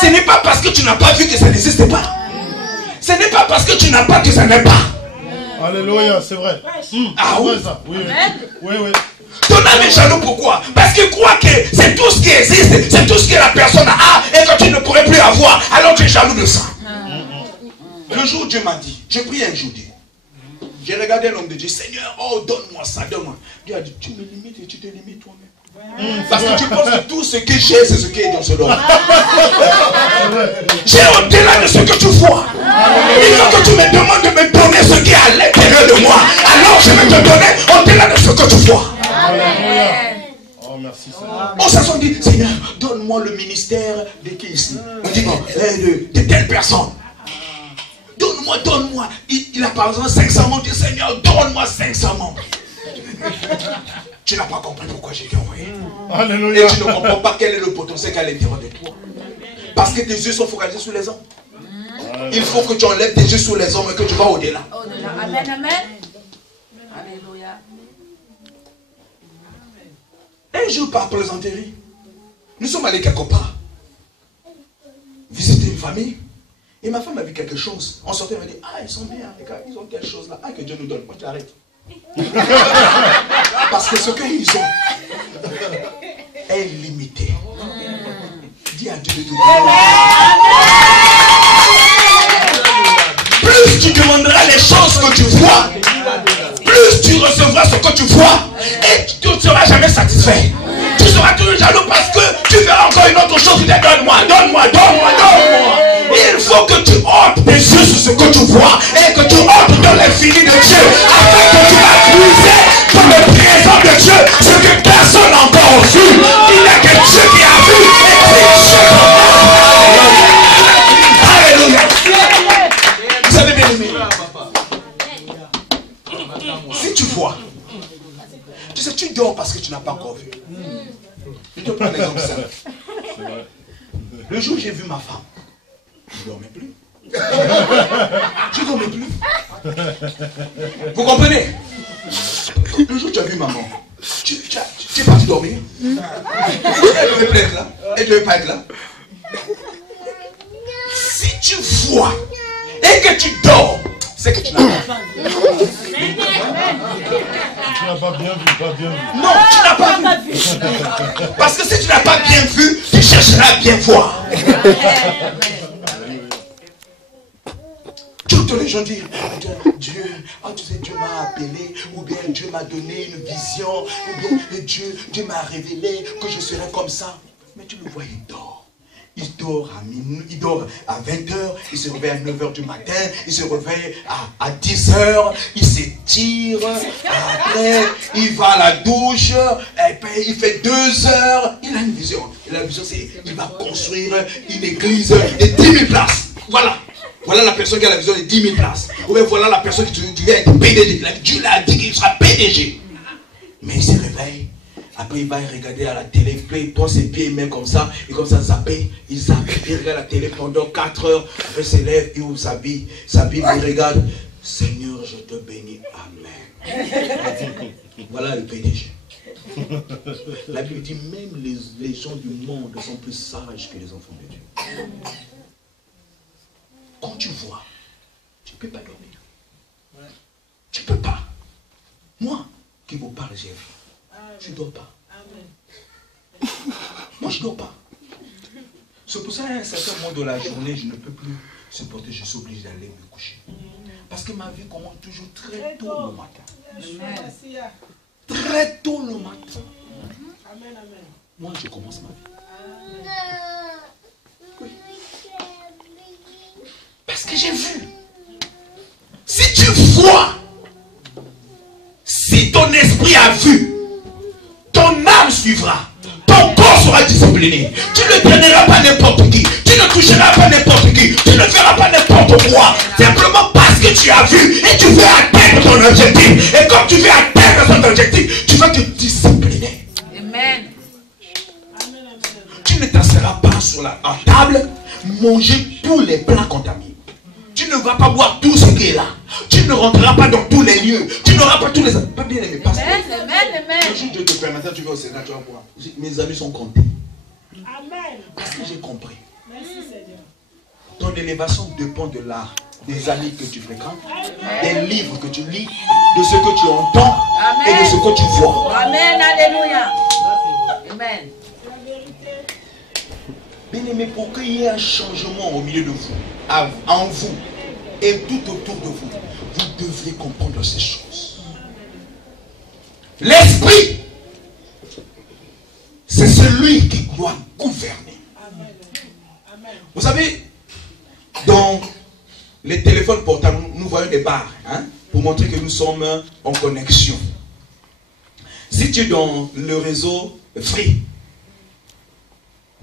Ce n'est pas parce que tu n'as pas vu que ça n'existe pas. Ce n'est pas parce que tu n'as pas que ça n'est pas. Alléluia, c'est vrai. Ah oui, ça. Oui, oui. Ton âme est jaloux, pourquoi? Parce qu'il croit que c'est tout ce qui existe, c'est tout ce que la personne a et que tu ne pourrais plus avoir. Alors tu es jaloux de ça. Le jour où Dieu m'a dit, je prie un jour Dieu. J'ai regardé l'homme de Dieu, Seigneur, oh donne-moi ça, donne-moi. Dieu a dit, tu me limites et tu te limites toi-même. Parce que tu penses que tout ce que j'ai, c'est ce qui est dans ce homme. J'ai au-delà de ce que tu vois. Il faut que tu me demandes de me donner ce qui est à l'intérieur de moi. Alors je vais te donner au-delà de ce que tu vois. Oh, merci Seigneur. On s'est dit, Seigneur, donne-moi le ministère de qui ici? On dit, de telle personne. Donne-moi. Il a par exemple 500 membres. Seigneur, donne-moi 500 membres. Tu n'as pas compris pourquoi j'ai été envoyé. Alléluia. Et tu ne comprends pas quel est le potentiel qu'il y a à l'intérieur de toi. Parce que tes yeux sont focalisés sur les hommes. Il faut que tu enlèves tes yeux sur les hommes et que tu vas au-delà. Amen, amen. Alléluia. Un jour par plaisanterie, nous sommes allés quelque part visiter une famille. Et ma femme a vu quelque chose. On sortait, elle m'a dit, ah, ils sont bien, les gars, ils ont quelque chose là. Ah, que Dieu nous donne. Moi, tu arrêtes. Parce que ce qu'ils ont est limité. Dis à Dieu de tout. Plus tu demanderas les choses que tu vois, plus tu recevras ce que tu vois, et tu ne seras jamais satisfait. Tu seras toujours jaloux parce que tu verras encore une autre chose. Tu dis, donne-moi. Il faut que tu ôtes tes yeux sur ce que tu vois et que tu entres dans l'infini de Dieu afin que tu vas puiser dans le présent de Dieu ce que personne n'a encore vu. Il n'y a que Dieu qui a vu et c'est Dieu. Alléluia. Vous savez bien aimé, si tu vois, tu sais, tu dors parce que tu n'as pas encore vu. Je te prends l'exemple simple. Le jour où j'ai vu ma femme, je ne dormais plus. Je ne dormais plus. Vous comprenez? Le jour où tu as vu maman, tu es parti dormir. Elle devait pas être là. Elle devait pas être là. Si tu vois et que tu dors, c'est que tu n'as pas vu. Tu n'as pas bien vu, Non, tu n'as pas vu. Parce que si tu n'as pas bien vu, tu chercheras à bien voir. Tu entends les gens dire, Dieu, oh, tu sais, Dieu m'a appelé, ou bien Dieu m'a donné une vision, ou bien Dieu m'a révélé que je serai comme ça. Mais tu le vois, il dort. Il dort à minuit, il dort à 20h, il se réveille à 9h du matin, il se réveille à 10h, il s'étire, après il va à la douche, et puis il fait 2 heures, il a une vision. Et la vision c'est qu'il va construire une église de 10 000 places. Voilà. Voilà la personne qui a la vision de 10 000 places. Ou bien voilà la personne qui vient être PDG. Dieu l'a dit qu'il sera PDG. Mais il se réveille Après, il va regarder à la télé, il prend ses pieds et mains comme ça, et comme ça, il zappe, il regarde la télé pendant 4 heures, après il se lève, il ouvre sa Bible, il regarde, Seigneur, je te bénis, Amen. Voilà le PDG. La Bible dit, même les gens du monde sont plus sages que les enfants de Dieu. Quand tu vois, tu ne peux pas dormir. Tu ne peux pas. Moi, qui vous parle, j'ai vu. Je ne dors pas. Moi, je ne dors pas. C'est pour ça qu'à un certain moment de la journée, je ne peux plus supporter. Je suis obligé d'aller me coucher. Parce que ma vie commence toujours très tôt le matin. Très tôt le matin. Moi, je commence ma vie. Oui. Parce que j'ai vu. Si tu vois, si ton esprit a vu, ton âme suivra. Ton corps sera discipliné. Tu ne traîneras pas n'importe qui. Tu ne toucheras pas n'importe qui. Tu ne feras pas n'importe quoi. Simplement parce que tu as vu et tu veux atteindre ton objectif. Et comme tu veux atteindre ton objectif, tu vas te discipliner. Amen. Tu ne t'asseras pas sur la table, manger tous les plats contaminés. Tu ne vas pas boire tout ce qui est là. Tu ne rentreras pas dans tous les lieux. Tu n'auras pas tous les... Pas bien aimé, parce que... Un jour, Dieu te permettra, tu vas au Sénat, tu vas boire. Mes amis sont comptés. Amen. Parce que j'ai compris. Merci Seigneur. Ton élévation dépend de l'art, des amis que tu fréquentes, des livres que tu lis, de ce que tu entends et de ce que tu vois. Amen. Alléluia. Amen. Bien aimé, pour qu'il y ait un changement au milieu de vous, en vous et tout autour de vous, vous devez comprendre ces choses. L'esprit, c'est celui qui doit gouverner. Vous savez, dans les téléphones portables, nous voyons des barres, hein, pour montrer que nous sommes en connexion. Si tu es dans le réseau Free,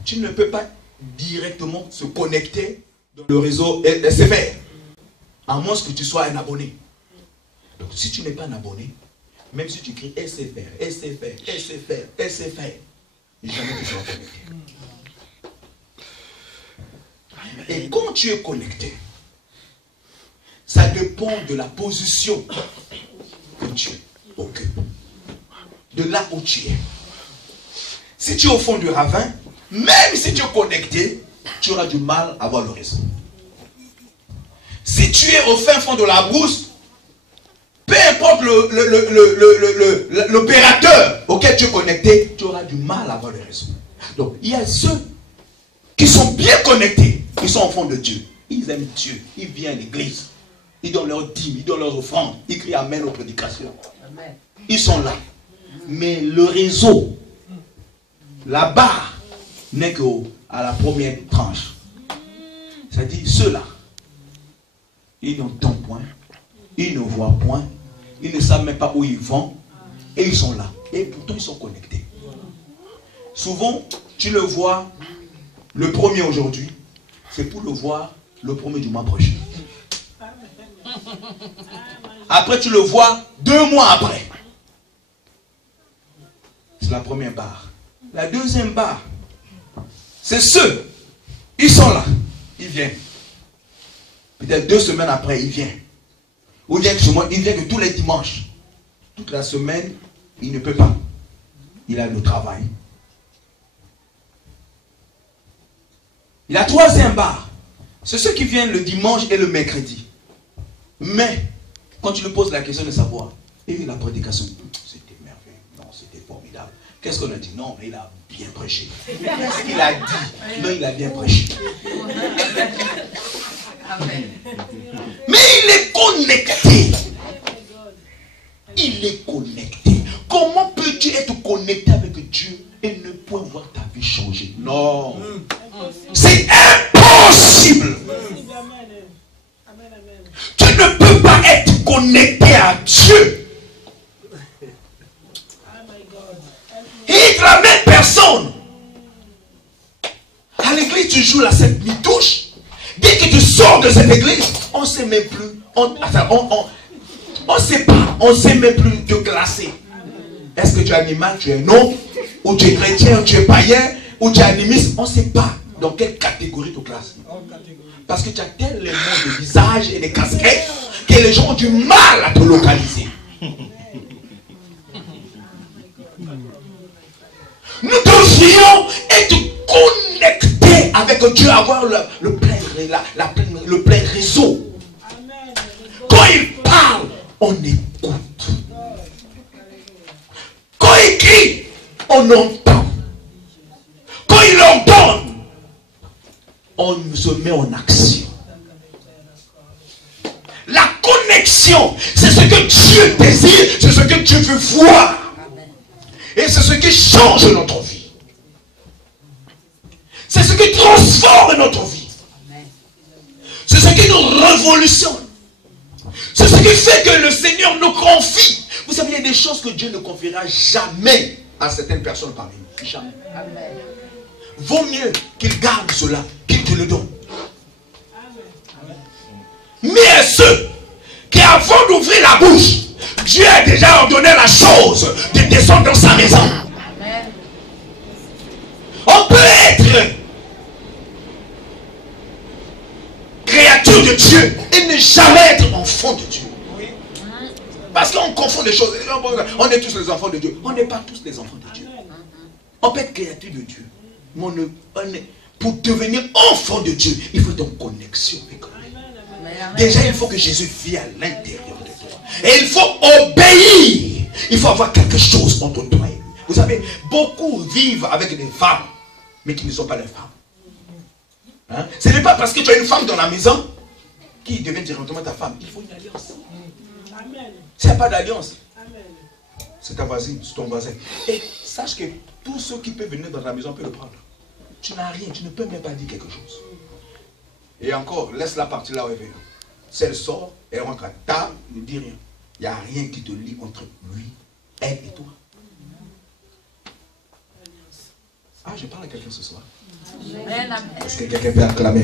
tu ne peux pas directement se connecter dans le réseau SFR, à moins que tu sois un abonné. Donc si tu n'es pas un abonné, même si tu cries SFR, SFR, SFR, SFR, jamais tu seras connecté. Et quand tu es connecté, ça dépend de la position que tu occupes, de là où tu es. Si tu es au fond du ravin, même si tu es connecté, tu auras du mal à voir le réseau. Si tu es au fin fond de la brousse, peu importe l'opérateur auquel tu es connecté, tu auras du mal à voir le réseau. Donc, il y a ceux qui sont bien connectés, qui sont au fond de Dieu. Ils aiment Dieu, ils viennent à l'église, ils donnent leurs dîmes, ils donnent leurs offrandes, ils crient Amen aux prédications. Ils sont là. Mais le réseau, la barre, n'est qu'à la première tranche. C'est-à-dire, ceux-là, ils n'entendent point, ils ne voient point, ils ne savent même pas où ils vont, et ils sont là. Et pourtant, ils sont connectés. Souvent, tu le vois le premier aujourd'hui, c'est pour le voir le premier du mois prochain. Après, tu le vois 2 mois après. C'est la première barre. La deuxième barre, c'est ceux, ils sont là, ils viennent. Peut-être 2 semaines après, ils viennent. Ou bien il vient que tous les dimanches. Toute la semaine, il ne peut pas. Il a le travail. Et la troisième barre, c'est ceux qui viennent le dimanche et le mercredi. Mais, quand tu lui poses la question de savoir, et la prédication, c'était merveilleux, non, c'était formidable. Qu'est-ce qu'on a dit? Non, il a bien prêché. Qu'est-ce qu'il a dit? Non, il a bien prêché. Mais il est connecté. Il est connecté. Comment peux-tu être connecté avec Dieu et ne point voir ta vie changer? Non. C'est impossible. Tu ne peux pas être connecté à Dieu et te ramène personne. À l'église, tu joues la cette mi-touche. Dès que tu sors de cette église, on ne sait même plus. On ne sait pas. On ne sait même plus te classer. Est-ce que tu es animal, tu es non? Ou tu es chrétien, ou tu es païen, ou tu es animiste? On ne sait pas dans quelle catégorie tu classes. Parce que tu as tellement de visages et de casquettes que les gens ont du mal à te localiser. Nous devrions être connectés avec Dieu, avoir le plein réseau. Quand il parle, on écoute. Quand il crie, on entend. Quand il ordonne, on se met en action. La connexion, c'est ce que Dieu désire, c'est ce que Dieu veut voir. Et c'est ce qui change notre vie. C'est ce qui transforme notre vie. C'est ce qui nous révolutionne. C'est ce qui fait que le Seigneur nous confie. Vous savez, il y a des choses que Dieu ne confiera jamais à certaines personnes parmi nous. Jamais. Amen. Vaut mieux qu'il garde cela, qu'il te le donne. Amen. Mais à ceux qui, avant d'ouvrir la bouche, Dieu a déjà ordonné la chose de descendre dans sa maison. Amen. On peut être créature de Dieu et ne jamais être enfant de Dieu. Oui. Parce qu'on confond les choses. On est tous les enfants de Dieu. On n'est pas tous les enfants de Dieu. On peut être créature de Dieu. Mais pour devenir enfant de Dieu, il faut être en connexion avec lui. Déjà, il faut que Jésus vienne à l'intérieur de toi. Et il faut obéir. Il faut avoir quelque chose entre toi et lui. Vous savez, beaucoup vivent avec des femmes, mais qui ne sont pas les femmes. Hein? Ce n'est pas parce que tu as une femme dans la maison qui devient directement ta femme. Il faut une alliance. S'il n'y a pas d'alliance, c'est ta voisine, c'est ton voisin. Et sache que tous ceux qui peuvent venir dans ta maison peuvent le prendre. Tu n'as rien, tu ne peux même pas dire quelque chose. Et encore, laisse la partie là où elle veut. Si elle sort, elle rentre à table, ne dit rien. Il n'y a rien qui te lie entre lui, elle et toi. Ah, je parle à quelqu'un ce soir. Est-ce que quelqu'un peut acclamer?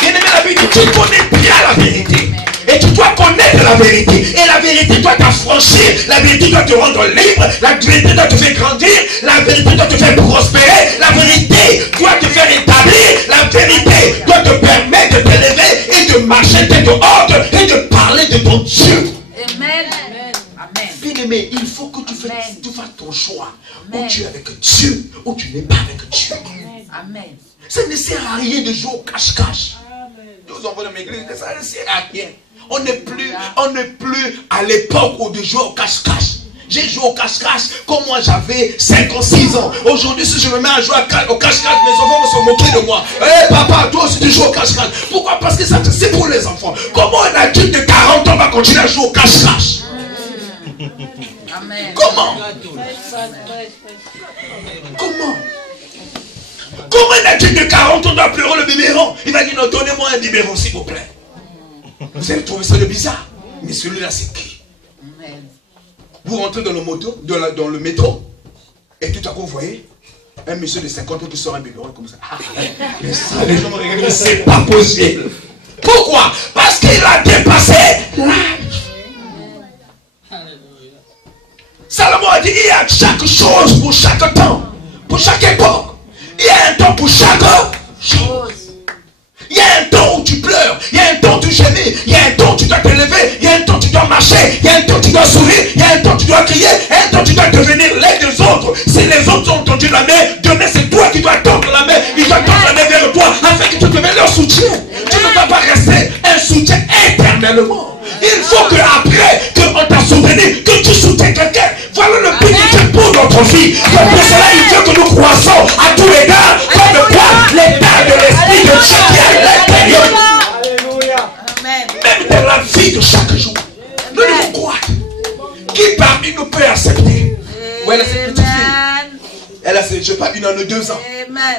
Bien-aimé, la vérité, tu connais bien la vérité. Et tu dois connaître la vérité. Et la vérité doit t'affranchir. La vérité doit te rendre libre. La vérité doit te faire grandir. La vérité doit te faire prospérer. La vérité doit te faire établir. La vérité doit te permettre de t'élever et de marcher tête haute et de parler de ton Dieu. Amen. Bien-aimé, il faut que tu fasses ton choix. Ou tu es avec Dieu, ou tu n'es pas avec Dieu. Amen. Ça ne sert à rien de jouer au cache-cache. Nous enfants de l'église, ça ne sert à rien. On n'est plus à l'époque où de jouer au cache-cache. J'ai joué au cache-cache quand moi j'avais 5 ans, 6 ans. Aujourd'hui, si je me mets à jouer au cache-cache, mes enfants vont se moquer de moi. Hé papa, toi aussi tu joues au cache-cache. Pourquoi? Parce que ça c'est pour les enfants. Comment un adulte de 40 ans va continuer à jouer au cache-cache? Amen. Comment? Comment un adulte de 40 ans doit pleurer le biberon? Il va dire non, donnez-moi un biberon s'il vous plaît. Vous avez trouvé ça de bizarre? Mais celui-là c'est qui? Vous rentrez dans le métro et tout à coup vous voyez un monsieur de 50 ans qui sort un biberon comme ça. Ah, mais ça, les gens me regardent, mais c'est pas possible. Pourquoi? Parce qu'il a dépassé l'âge. Salomon a dit, il y a chaque chose pour chaque temps, pour chaque époque. Il y a un temps pour chaque chose. Il y a un temps où tu pleures, il y a un temps où tu gémis, il y a un temps où tu dois te lever, il y a un temps où tu dois marcher, il y a un temps où tu dois sourire, il y a un temps où tu dois crier, il y a un temps où tu dois devenir l'aide des autres. Si les autres ont tendu la main, demain c'est toi qui dois tendre la main, ils doivent tendre la main vers toi afin que tu deviennes leur soutien. Tu ne dois pas rester un soutien éternellement. Il faut que après qu'on t'a soutenu, que tu soutiens quelqu'un. Voilà le but de Dieu pour notre vie. Et pour cela, il veut que nous croissons à tous les gars, comme quoi l'état de l'esprit de Dieu qui est à l'intérieur. Même dans la vie de chaque jour. Nous devons croire. Qui parmi nous peut accepter? Voilà cette petite fille. Elle a, je sais pas, 1 an ou 2 ans.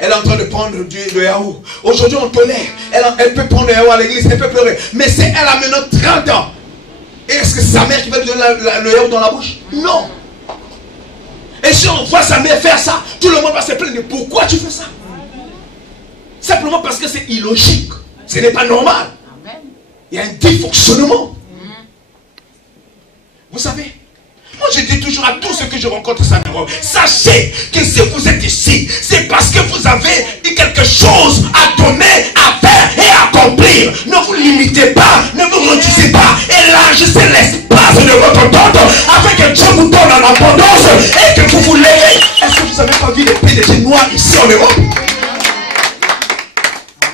Elle est en train de prendre le yaourt. Aujourd'hui, on tolère. Elle peut prendre le yaourt à l'église, elle peut pleurer. Mais c'est elle a maintenant 30 ans. Et est-ce que c'est sa mère qui va lui donner le yaourt dans la bouche? Non. Et si on voit sa mère faire ça, tout le monde va se plaindre. Pourquoi tu fais ça? Simplement parce que c'est illogique. Ce n'est pas normal. Il y a un dysfonctionnement. Vous savez, moi je dis toujours à tous ceux que je rencontre ça, sachez que si vous êtes ici, c'est parce que vous avez quelque chose à donner, à faire et à accomplir. Ne vous limitez pas, ne vous réduisez pas, élargissez l'espace de votre tente afin que Dieu vous donne en abondance et que vous vous levez. Est-ce que vous n'avez pas vu les PDG noirs ici en Europe?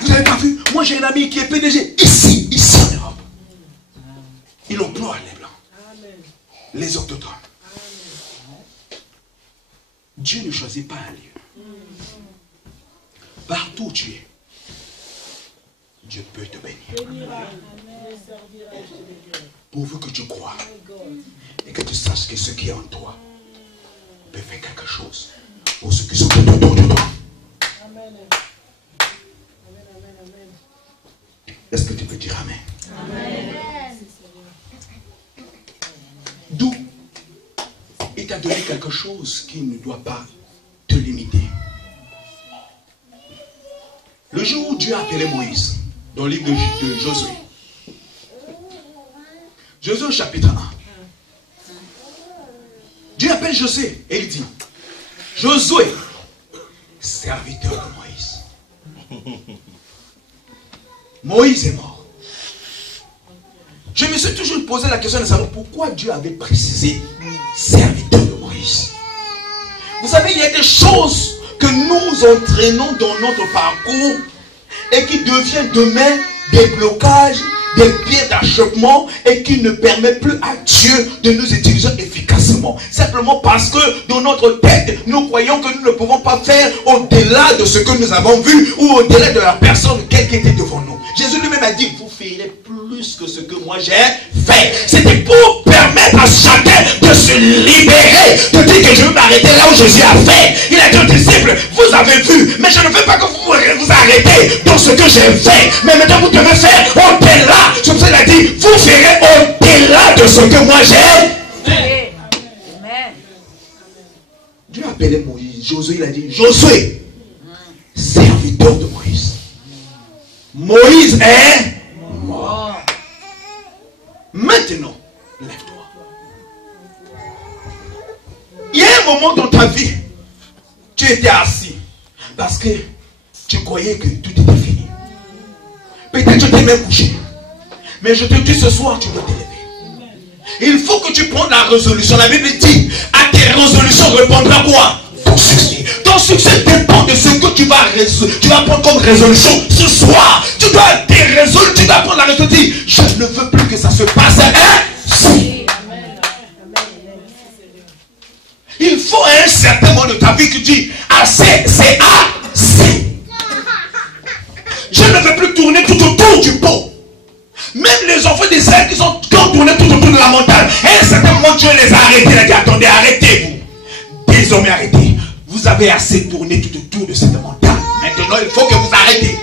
Vous n'avez pas vu? Moi j'ai un ami qui est PDG ici en Europe. Il emploie les blancs, les autochtones. Dieu ne choisit pas un lieu. Partout où tu es, Dieu peut te bénir. Pourvu que tu crois et que tu saches que ce qui est en toi peut faire quelque chose pour ceux qui sont autour de toi. Est-ce que tu peux dire Amen? Amen. D'où il t'a donné quelque chose qui ne doit pas te limiter. Le jour où Dieu a appelé Moïse, dans le livre de Josué, Josué au chapitre 1, Dieu appelle Josué et il dit, Josué, serviteur de Moïse. Moïse est mort. Je me suis toujours posé la question de savoir pourquoi Dieu avait précisé serviteur de Moïse. Vous savez, il y a des choses que nous entraînons dans notre parcours et qui deviennent demain des blocages, des pierres d'achoppement et qui ne permettent plus à Dieu de nous utiliser efficacement. Simplement parce que dans notre tête, nous croyons que nous ne pouvons pas faire au-delà de ce que nous avons vu ou au-delà de la personne qui était devant nous. Jésus lui-même a dit, vous ferez plus que ce que moi j'ai fait. C'était pour permettre à chacun de se libérer, de dire que je vais m'arrêter là où Jésus a fait. Il a dit aux disciples, vous avez vu, mais je ne veux pas que vous vous arrêtez dans ce que j'ai fait. Mais maintenant vous devez faire au-delà. C'est pour ça qu'il a dit, vous ferez au-delà de ce que moi j'ai fait. Dieu a appelé Moïse. Josué, il a dit, Josué, serviteur de Moïse. Moïse est mort. Maintenant, lève-toi. Il y a un moment dans ta vie, tu étais assis parce que tu croyais que tout était fini. Peut-être tu t'es même couché. Mais je te dis ce soir, tu dois te lever. Il faut que tu prennes la résolution. La Bible dit, à tes résolutions répondra quoi? Ton succès. Ton succès dépend de ce que tu vas prendre comme résolution ce soir. Tu dois te résoudre, tu dois prendre la résolution. Je ne veux plus que ça se passe ainsi. Il faut à un certain moment de ta vie que tu dis, assez, c'est assez. Je ne veux plus tourner tout autour du pot. Même les enfants d'Israël qui ont tourné tout autour de la montagne, à un certain moment Dieu les a arrêtés. Il a dit, attendez, arrêtez-vous. Désormais arrêtez. Vous avez assez tourné tout autour de cette montagne. Maintenant, il faut que vous arrêtez.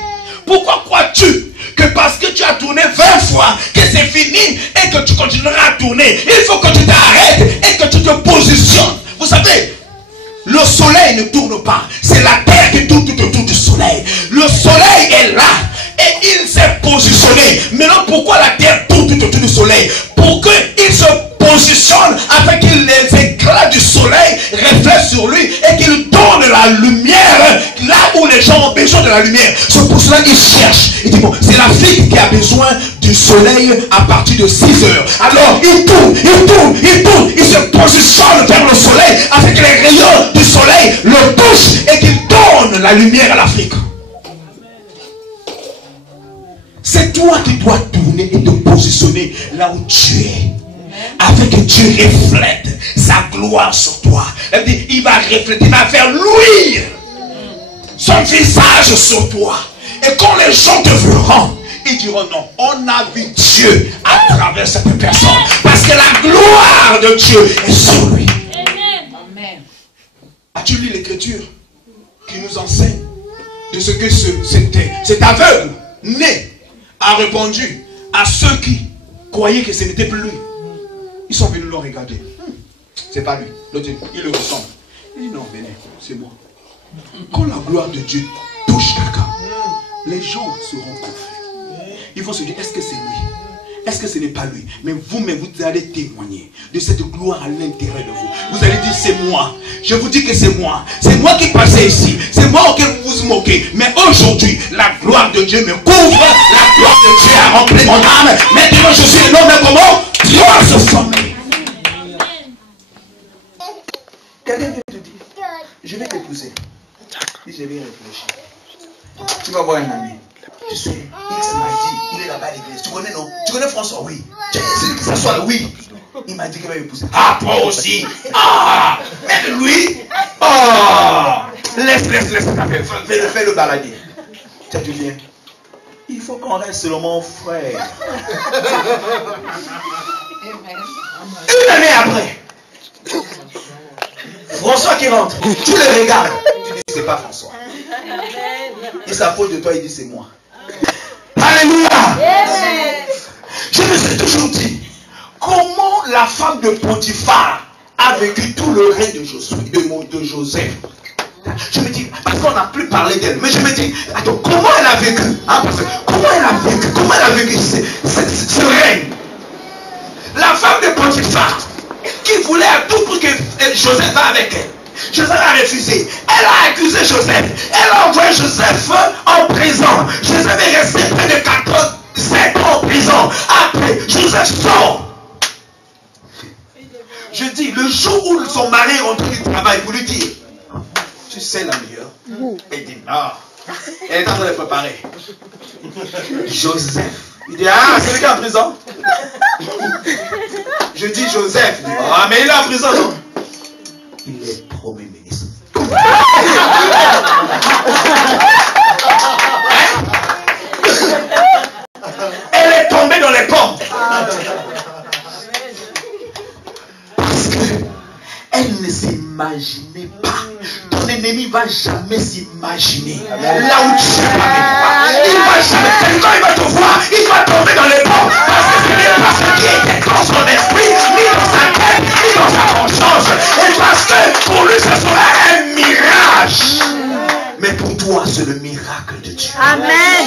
Pourquoi crois-tu que parce que tu as tourné 20 fois, que c'est fini et que tu continueras à tourner? Il faut que tu t'arrêtes et que tu te positionnes. Vous savez, le soleil ne tourne pas. C'est la terre qui tourne tout autour du soleil. Le soleil est là et il s'est positionné. Maintenant, pourquoi la terre tourne tout autour du soleil? Pour qu'il se positionne afin que les éclats du soleil reflètent sur lui et qu'il donne la lumière là où les gens ont besoin de la lumière. C'est pour cela qu'il cherche. Il dit, bon, c'est l'Afrique qui a besoin du soleil à partir de 6 heures. Alors, il tourne, il se positionne vers le soleil afin que les rayons du soleil le touchent et qu'il donne la lumière à l'Afrique. C'est toi qui dois tourner et te positionner là où tu es. Afin que Dieu reflète sa gloire sur toi. Elle dit, il va refléter, il va faire luire son visage sur toi. Et quand les gens te verront, ils diront non, on a vu Dieu à travers cette personne. Parce que la gloire de Dieu est sur lui. Amen. As-tu lu l'écriture qui nous enseigne de ce que cet aveugle né a répondu à ceux qui croyaient que ce n'était plus lui? Ils sont venus le regarder. C'est pas lui. L'autre, il le ressemble. Il dit non, venez, c'est moi. Quand la gloire de Dieu touche quelqu'un, les gens seront confus. Ils vont se dire, est-ce que c'est lui? Est-ce que ce n'est pas lui? Mais vous-même, vous allez témoigner de cette gloire à l'intérieur de vous. Vous allez dire, c'est moi. Je vous dis que c'est moi. C'est moi qui passais ici. C'est moi auquel vous vous moquez. Mais aujourd'hui, la gloire de Dieu me couvre. La gloire de Dieu a rempli mon âme. Maintenant, je suis un homme comment? Dieu se sommet. Quelqu'un vient te dire, je vais t'épouser. Si je vais réfléchir. Tu vas voir un ami. Tu sais, X m'a dit, il est là-bas à l'église. Tu connais, non? Tu connais François? Oui. Tu sais que ça soit oui. Il m'a dit qu'il va m'épouser. Ah, toi aussi. Ah, même lui. Ah, laisse. Fais le balader. Tu viens. Il faut qu'on reste seulement frère. Une année après, François qui rentre, tu le regardes. Tu dis, c'est pas François. Et sa faute de toi, il dit, c'est moi. Alléluia. Je me suis toujours dit, comment la femme de Potiphar a vécu tout le règne de Joseph. Je me dis, parce qu'on n'a plus parlé d'elle, mais je me dis, attends, comment elle a vécu, hein, comment elle a vécu ce règne. La femme de Potiphar, qui voulait à tout prix que Joseph va avec elle. Joseph a refusé. Elle a accusé Joseph. Elle a envoyé Joseph en prison. Joseph est resté près de 7 ans en prison. Après, Joseph sort. Je dis, le jour où son mari est rentré du travail pour lui dire, tu sais la meilleure. Elle dit, non. Elle est en train de préparer. Joseph. Il dit, ah, c'est lui qui est en prison. Je dis Joseph. Ah, mais il est en prison, non? Il est premier ministre. Elle est tombée dans les pommes. Parce qu'elle ne s'imaginait pas. Ton ennemi ne va jamais s'imaginer là où tu es avec toi. Il va jamais. Quand il va te voir, il va tomber dans les pommes. Parce que ce n'est pas ce qui était dans son esprit, ni dans sa tête, ni dans sa conscience. Et parce que pour lui, ce sera un mirage. Mais pour toi, c'est le miracle de Dieu. Amen.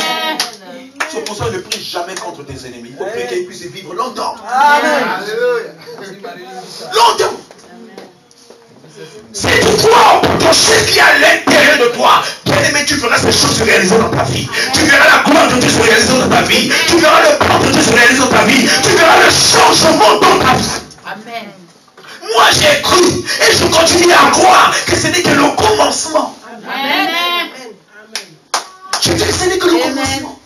C'est pour ça que ne prie jamais contre tes ennemis. Il faut prier qu'ils puissent vivre longtemps. Amen. Longtemps. C'est toi, ton chef qui est à l'intérieur de toi. Bien-aimé, tu verras ces choses se réaliser dans ta vie. Tu verras la gloire de Dieu se réaliser dans ta vie. Tu verras le plan de Dieu se réaliser dans ta vie. Tu verras le changement dans ta vie. Amen. Moi, j'ai cru et je continue à croire que ce n'est que le commencement. Amen. Je dis que ce n'est que le commencement.